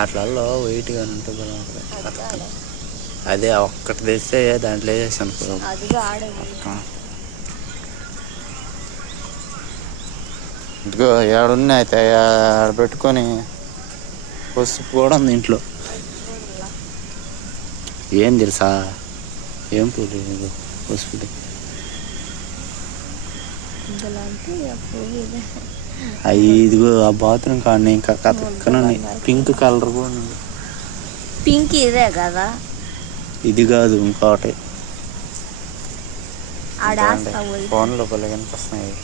అట్లలో వెయిట్గా ఉంటుంది బాగుంటుంది. అదే ఒక్కటి తెస్తే దాంట్లో వేసేసాను ఇదిగో ఏడున్నా అయితే ఆడ పెట్టుకొని పసుపు కూడా ఉంది ఇంట్లో. ఏం తెలుసా ఏం పూలు పసుపుది అవి ఇదిగో ఆ బాత్రూమ్ కానీ ఇంకా కథక్కనని పింక్ కలర్ కూడా ఉంది. పింక్ ఇదే కదా, ఇది కాదు ఇంకోటి. ఫోన్లో పల్లె కనిపిస్తున్నాయి.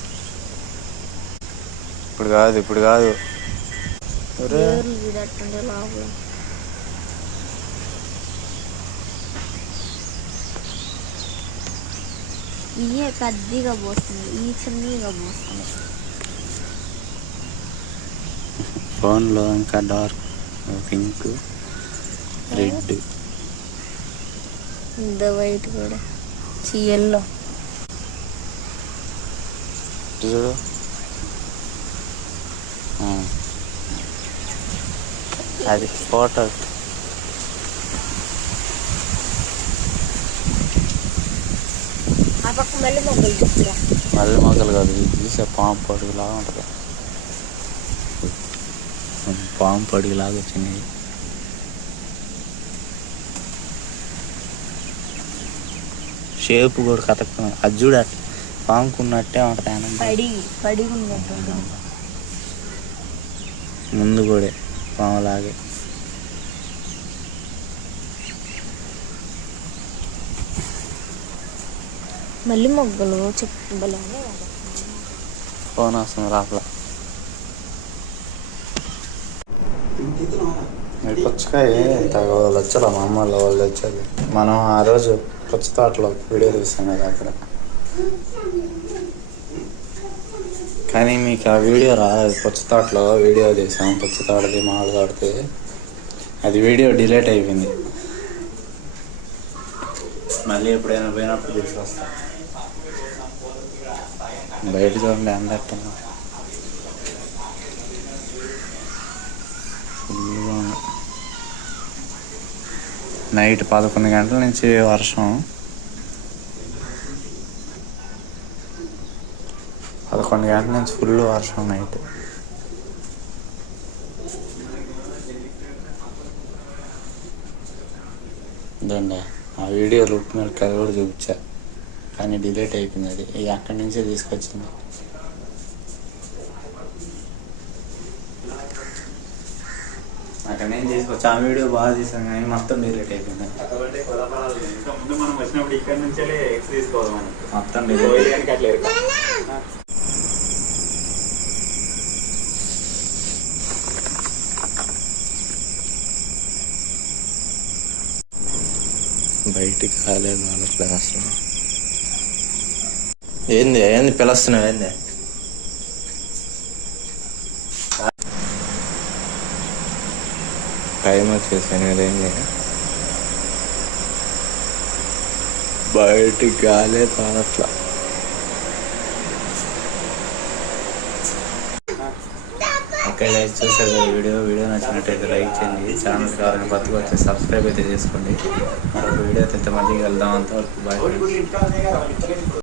ఇప్పుడు కాదు ఇవే పెద్దగా పోస్తుంది, ఈ చిన్నగా పోస్తుంది. ఫోన్లో ఇంకా డార్క్ పింక్ రెడ్ ఇంత వైట్ కూడా ఎల్లో చూడు. అది ఫోటో మళ్ళీ మొగ్గలు చూస్తురా. మళ్ళీ మొగ్గలు కాదు, ఇది చూసే పాము పడుగులాగా ఉంటుంది. పాము పడుగులాగా వచ్చినాయి. షేప్ కూడా కథక్క అది చూడ పాముకున్నట్టే ఉంటుంది. ముందు కూడా పాములాగే. మళ్ళీ మొగ్గలు చెప్పలే ఫోన్ వస్తుంది రాపలా. పుచ్చకాయ వాళ్ళు వచ్చారా మా అమ్మ వాళ్ళు వచ్చేది. మనం ఆ రోజు పుచ్చ తోటలో వీడియో తీసాం కదా అక్కడ, కానీ మీకు ఆ వీడియో రాదు. పుచ్చ తోటలో వీడియో తీసాం, పుచ్చ తోటది మామిడి తోటది. అది వీడియో డిలీట్ అయిపోయింది. మళ్ళీ ఎప్పుడైనా పోయినప్పుడు తీసుకొస్తా. బయట చూడండి అందరితో ఫుల్గా ఉంది. నైట్ 11 గంటల నుంచి వర్షం. 11 గంటల నుంచి ఫుల్ వర్షం నైట్. ఇదండి ఆ వీడియో రూట్ మీద కథ కూడా చూపించా, కానీ డిలీట్ అయిపోయింది. అది అక్కడి నుంచే తీసుకొచ్చింది. అక్కడ నేను తీసుకొచ్చి ఆ వీడియో బాగా తీసాను, కానీ మొత్తం డిలీట్ అయిపోయింది. మనం వచ్చినప్పుడు ఇక్కడ నుంచే ఎక్స్ తీసుకోవాలి, మొత్తం డిలీట్. బయటికి రాలేదు వాళ్ళట్లేదు అసలు. ఏంది పిలుస్తున్నావు? ఏంది టైం వచ్చేసాను కదేంది. బయటికి గాలే రావట్లా. ఓకే గైస్, చూసారు కదా వీడియో నచ్చినట్టయితే లైక్ చేయండి. ఛానల్ కావాలని కొత్తగా వచ్చి సబ్స్క్రైబ్ అయితే చేసుకోండి. మరొక వీడియో అయితే మళ్ళీ వెళ్దాం. అంతవరకు బాయ్.